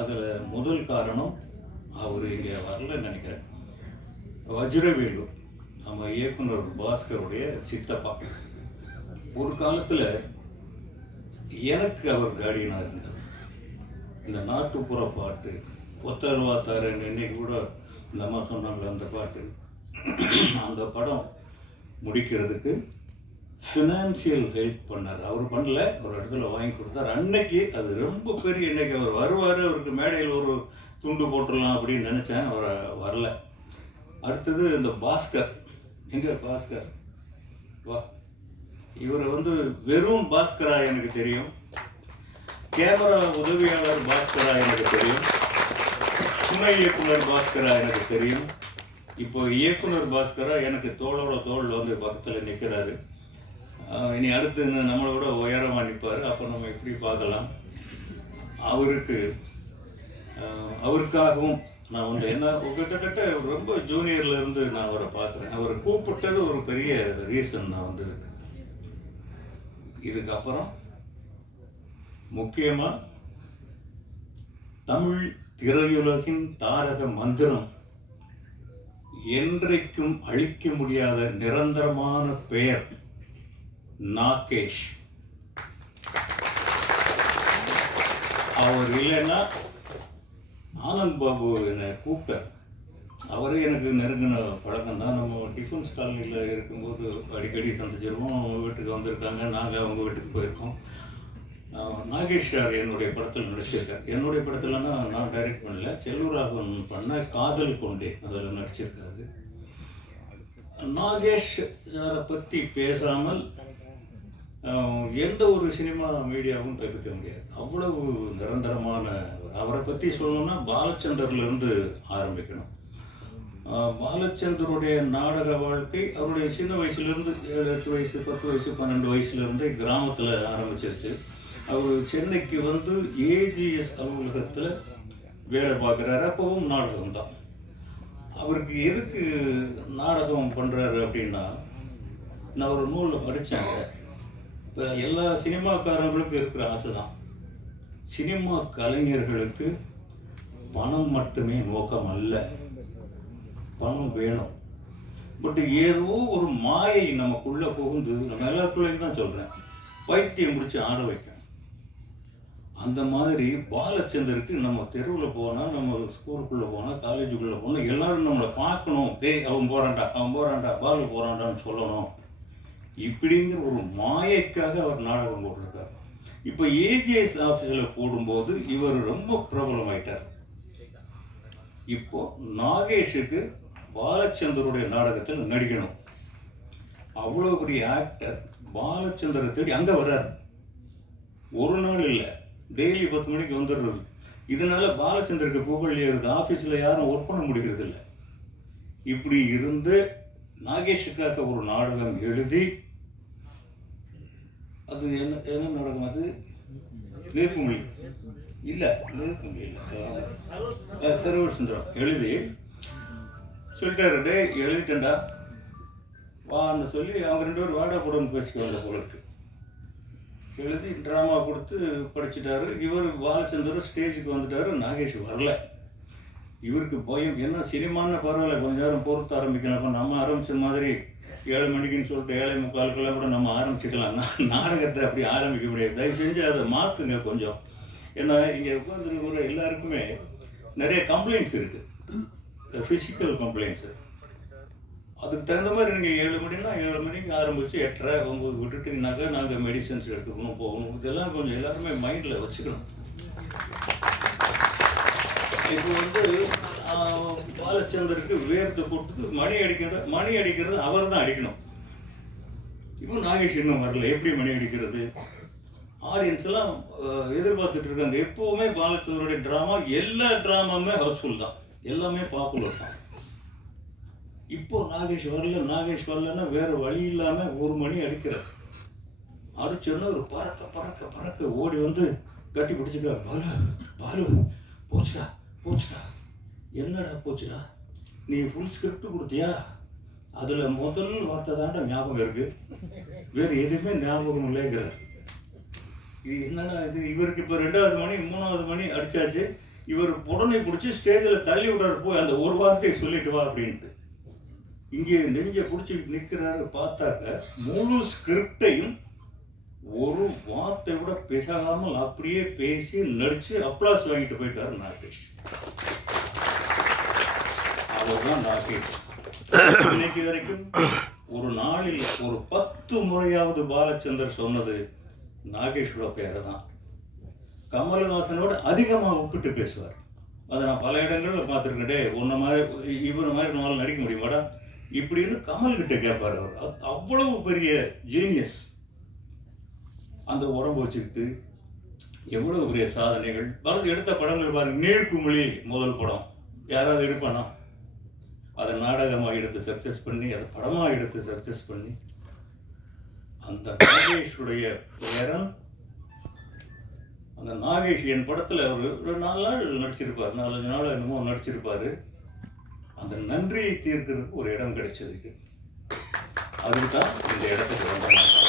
அதில் முதல் காரணம் அவர் இங்கே வரலன்னு நினைக்கிறேன். வஜ்ரவேலு நம்ம இயக்குனர் பாஸ்கருடைய சித்தப்பா. ஒரு காலத்தில் எனக்கு அவர் கார்டியனாக இருந்தார். இந்த நாட்டுப்புற பாட்டு ஒத்தருவா தாரன் இன்னைக்கு கூட இந்த அம்மா சொன்னாங்க அந்த பாட்டு, அந்த படம் முடிக்கிறதுக்கு ஃபினான்சியல் ஹெல்ப் பண்ணார். அவர் பண்ணல, ஒரு இடத்துல வாங்கி கொடுத்தார். அன்னைக்கு அது ரொம்ப பெரிய, இன்னைக்கு அவர் வருவார், அவருக்கு மேடையில் ஒரு துண்டு போட்டுடலாம் அப்படின்னு நினச்சேன். அவர் வரல. அடுத்தது இந்த பாஸ்கர், எங்கே பாஸ்கர் வா, இவர் வெறும் பாஸ்கரா எனக்கு தெரியும், கேமரா உதவியாளர் பாஸ்கரா எனக்கு தெரியும், துணை இயக்குனர் பாஸ்கரா எனக்கு தெரியும். இப்போ இயக்குனர் பாஸ்கரா எனக்கு தோளோட தோள் பக்கத்தில் நிற்கிறாரு. இனி அடுத்து நம்மளை விட உயரமாக நிற்பார். அப்போ நம்ம எப்படி பார்க்கலாம். அவருக்காகவும் நான் என்ன கிட்டத்தட்ட ரொம்ப ஜூனியர்லேருந்து நான் அவரை பார்க்குறேன். அவரை கூப்பிட்டது ஒரு பெரிய ரீசன். நான் வந்திருக்கு. இதுக்கப்புறம் முக்கியமாக தமிழ் திரையுலகின் தாரக மந்திரம், என்றைக்கும் அழிக்க முடியாத நிரந்தரமான பெயர் நாகேஷ். அவர் இல்லைன்னா ஆனந்த் பாபு என்னை கூப்பிட்டார். அவரே எனக்கு நெருங்கின பழக்கம் தான். நம்ம டிஃபன்ஸ் காலனியில் இருக்கும்போது அடிக்கடி சந்திச்சிருவோம். அவங்க வீட்டுக்கு வந்திருக்காங்க, நாங்கள் அவங்க வீட்டுக்கு போயிருக்கோம். நாகேஷ் சார் என்னுடைய படத்தில் நடிச்சிருக்கார். என்னுடைய படத்தில்னா நான் டைரக்ட் பண்ணல, செல்வராகவன் பண்ண காதல் கொண்டே அதில் நடிச்சிருக்காரு. நாகேஷ் சாரை பற்றி பேசாமல் எந்த ஒரு சினிமா மீடியாவும் தவிர்க்க முடியாது. அவ்வளவு நிரந்தரமான. அவரை பற்றி சொல்லணும்னா பாலச்சந்தர்லேருந்து ஆரம்பிக்கணும். பாலச்சந்தருடைய நாடக வாழ்க்கை அவருடைய சின்ன வயசுலேருந்து 7, 8 வயசு, 10 வயசு, 12 வயசுலேருந்தே கிராமத்தில் ஆரம்பிச்சிருச்சு. அவர் சென்னைக்கு ஏஜிஎஸ் அலுவலகத்தில் வேலை பார்க்குறாரு. அப்பவும் நாடகம் தான். அவருக்கு எதுக்கு நாடகம் பண்ணுறாரு அப்படின்னா, நான் ஒரு நூலில் படித்தேன். இப்போ எல்லா சினிமாக்காரங்களுக்கும் இருக்கிற ஆசை தான். சினிமா கலைஞர்களுக்கு பணம் மட்டுமே நோக்கம் அல்ல, பணம் வேணும். பட் ஏதோ ஒரு மாயை நமக்குள்ளே புகுந்து, நம்ம எல்லாருக்குள்ளேயும் தான் சொல்கிறேன், பைத்தியம் முடிச்சு ஆட வைக்கும். அந்த மாதிரி பாலச்சந்தருக்கு நம்ம தெருவில் போனால், நம்ம ஸ்கூலுக்குள்ளே போனால், காலேஜுக்குள்ளே போனால் எல்லோரும் நம்மளை பார்க்கணும். அவன் போகிறான்டா, பாலு போகிறான்டான்னு சொல்லணும். இப்படிங்கிற ஒரு மாயைக்காக அவர் நாடகம் போட்டிருக்கார். இப்போ ஏஜிஎஸ் ஆஃபீஸில் போடும்போது இவர் ரொம்ப பிரபலமாயிட்டார். இப்போ நாகேஷுக்கு பாலச்சந்தருடைய நாடகத்தில் நடிக்கணும். அவ்வளோ பெரிய ஆக்டர் பாலச்சந்தரை தேடி அங்கே வர்றார். ஒரு நாள் இல்லை, டெய்லி 10 மணிக்கு வந்துடுறது. இதனால பாலச்சந்தருக்கு புகழ் ஏறுது. ஆஃபீஸில் யாரும் ஒர்க் பண்ண முடிகிறது இல்லை. இப்படி இருந்து நாகேஷுக்காக ஒரு நாடகம் எழுதி, அது என்ன நாடகம், அது நீர்க்குமிழி இல்லை, நீர்க்குமிழி இல்லை, சர்வர் சுந்தரம் எழுதி சொல்லிட்டாரு, டே எழுதிட்டேன்டா வான்னு சொல்லி அவங்க 2 பேரும் வாடா போடன்னு பேசிக்குவாங்க போல இருக்கு. எழுதி ட்ராமா கொடுத்து படிச்சுட்டாரு. இவர் பாலச்சந்தர் ஸ்டேஜுக்கு வந்துட்டாரு. நாகேஷ் வரல. இவருக்கு பயம். என்ன சினிமான்னு பரவாயில்ல, கொஞ்ச நேரம் பொறுத்து ஆரம்பிக்கலாம். இப்போ நம்ம ஆரம்பித்த மாதிரி 7 மணிக்குன்னு சொல்லிட்டு 7:45 கூட நம்ம ஆரம்பிச்சுக்கலாம். நாடகத்தை அப்படி ஆரம்பிக்க முடியாது. தயவு செஞ்சு அதை மாற்றுங்க கொஞ்சம். ஏன்னா இங்கே உட்காந்துருக்கிற எல்லாருக்குமே நிறைய கம்ப்ளைண்ட்ஸ் இருக்குது, ஃபிசிக்கல் கம்ப்ளைண்ட்ஸு. அதுக்கு தகுந்த மாதிரி நீங்கள் 7 மணினா 7 மணிக்கு ஆரம்பித்து 8:30, 9 விட்டுட்டிங்கனாக்கா நாங்கள் மெடிசன்ஸ் எடுத்துக்கணும், போகணும். இதெல்லாம் கொஞ்சம் எல்லாருமே மைண்டில் வச்சுக்கணும். இப்போ பாலச்சந்தருக்கு வேர்த்து கொடுத்து மணி அடிக்கிறது அவர் தான் அடிக்கணும். இப்போ நாகேஷ் இன்னும் வரல. எப்படி மணி அடிக்கிறது? ஆடியன்ஸ் எல்லாம் எதிர்பார்த்துட்டு இருக்காங்க. எப்போவுமே பாலச்சந்தருடைய ட்ராமா, எல்லா ட்ராமாவுமே ஹவுஸ்ஃபுல் தான், எல்லாமே பாப்புலர் தான். இப்போ நாகேஷ் வரலன்னா வேற வழி இல்லாமல் 1 மணி அடிக்கிறார். அடிச்சோன்னா ஒரு பறக்க ஓடி கட்டி பிடிச்சிக்கிறார். பாலு போச்சுடா, என்னடா போச்சுடா, நீ ஃபுல் ஸ்கிரிப்ட் கொடுத்தியா? அதில் முதல் வார்த்தை தாண்டா ஞாபகம் இருக்குது, வேறு எதுவுமே ஞாபகம் இல்லைங்கிறார். இது என்னடா இது? இவருக்கு இப்போ 2வது மணி 3வது மணி அடித்தாச்சு. இவர் உடனே பிடிச்சி ஸ்டேஜில் தள்ளி விடுறாரு, போய் அந்த ஒரு வார்த்தையை சொல்லிட்டு வா அப்படின்ட்டு. இங்கே நெஞ்சை பிடிச்சி நிற்கிறாரு. பார்த்தாக்க முழு ஸ்கிரிப்டையும் ஒரு வார்த்தை கூட பேசாமல் அப்படியே பேசி நடிச்சு அப்ளாஸ் வாங்கிட்டு போயிட்டாரு நாகேஷ். அவர்தான் நாகேஷ். இன்னைக்கு வரைக்கும் ஒரு நாளில் ஒரு 10 முறையாவது பாலச்சந்தர் சொன்னது நாகேஷோட பேரை தான். கமல்ஹாசனோட அதிகமாக ஒப்பிட்டு பேசுவார். அதை நான் பல இடங்களில் பார்த்துருக்கேன். உன்ன மாதிரி இவர் மாதிரி நம்மளால் நடிக்க முடியுமாடா இப்படின்னு கமல்கிட்ட கேட்பார். அவர் அவ்வளவு பெரிய ஜீனியஸ். அந்த உடம்பு வச்சுக்கிட்டு எவ்வளவு பெரிய சாதனைகள். பரத் எடுத்த படங்கள் பாருங்க. நீர்க்குமிழி முதல் படம் யாராவது எடுப்பானா? அதை நாடகமாக எடுத்து சக்ஸஸ் பண்ணி, அதை படமாக எடுத்து சக்ஸஸ் பண்ணி, அந்த நாகேஷுடைய பேரன் அந்த நாகேஷ் என் படத்தில் ஒரு 4 நாள் நடிச்சிருப்பார், 4-5 நாள் என்னமோ நடிச்சிருப்பார். அந்த நன்றியை தீர்க்கிறதுக்கு ஒரு இடம் கிடைச்சதுக்கு, அதுக்கு தான் இந்த இடத்துக்கு வந்தேன்.